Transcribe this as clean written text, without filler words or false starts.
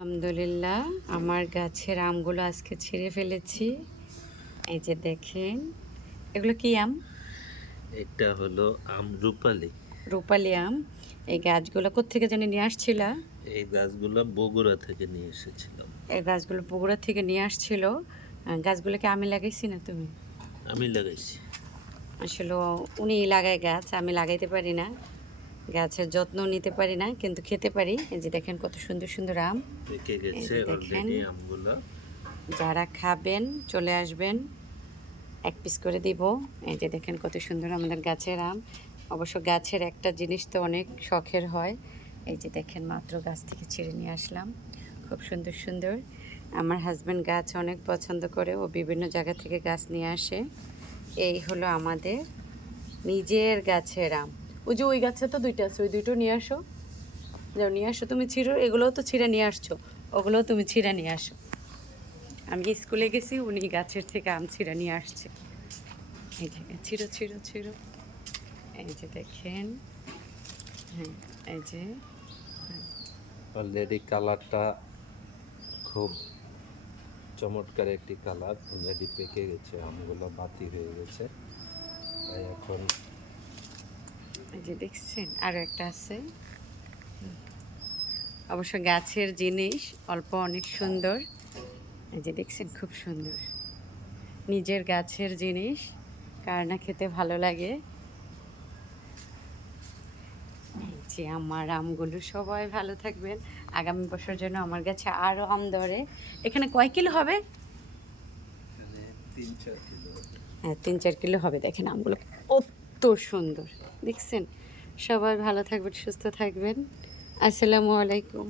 আলহামদুলিল্লাহ আমার গাছের আমগুলো আজকে ছিঁড়ে ফেলেছি। এই যে দেখেন, এগুলো কি আম? এটা হলো আম রূপালি। রূপালি আম। এই গাছগুলো কোত্থেকে জানি নিয়ে আসছিলা? এই গাছগুলো বগুড়া থেকে নিয়ে এসেছিলাম। এই গাছগুলো বগুড়া থেকে নিয়ে আসছিল। গাছগুলোকে আমি লাগাইছি না তুমি? আমি লাগাইছি। আসলে উনি লাগায় গাছ, আমি লাগাইতে পারি না, গাছের যত্ন নিতে পারি না, কিন্তু খেতে পারি। এই যে দেখেন কত সুন্দর সুন্দর আম। পেকে এই গেছে যে দেখেন, অলরেডি আমগুলো। যারা খাবেন চলে আসবেন, এক পিস করে দিব। এই যে দেখেন কত সুন্দর আমাদের গাছের আম। অবশ্য গাছের একটা জিনিস তো অনেক শখের হয়। এই যে দেখেন মাত্র গাছ থেকে ছিঁড়ে নিয়ে আসলাম, খুব সুন্দর সুন্দর। আমার হাজব্যান্ড গাছ অনেক পছন্দ করে, ও বিভিন্ন জায়গা থেকে গাছ নিয়ে আসে। এই হলো আমাদের নিজের গাছের আম। ওই যে ওই গাছে তো দুইটা আছে, ওই দুটো নিয়ে আসো, যাও নিয়ে আসো। তুমি ছিঁড়ো, এগুলোও তো ছিঁড়ে নিয়ে আসছো, ওগুলোও তুমি ছিঁড়ে নিয়ে আসো। আমি স্কুলে গেছি, উনি গাছের থেকে আম ছিঁড়ে নিয়ে আসছে। এই যে ছিঁড়ো ছিঁড়ো ছিঁড়ো। এই যে দেখেন, হ্যাঁ এই যে, অলরেডি কালারটা খুব চমৎকার একটি কালার। অলরেডি পেকে গেছে, আমগুলো বাতি হয়ে গেছে। তাই এখন এই যে দেখছেন আরও একটা আছে। অবশ্য গাছের জিনিস অল্প অনেক সুন্দর। এই যে দেখছেন খুব সুন্দর, নিজের গাছের জিনিস কার না খেতে ভালো লাগে। এই যে আমার আমগুলো, সবাই ভালো থাকবেন। আগামী বছর যেন আমার গাছে আরও আম ধরে। এখানে কয় কিলো হবে? এখানে 3-4 কিলো। হ্যাঁ 3-4 কিলো হবে। দেখেন আমগুলো কত সুন্দর, দেখছেন। সবাই ভালো থাকবেন, সুস্থ থাকবেন। আসসালামু আলাইকুম।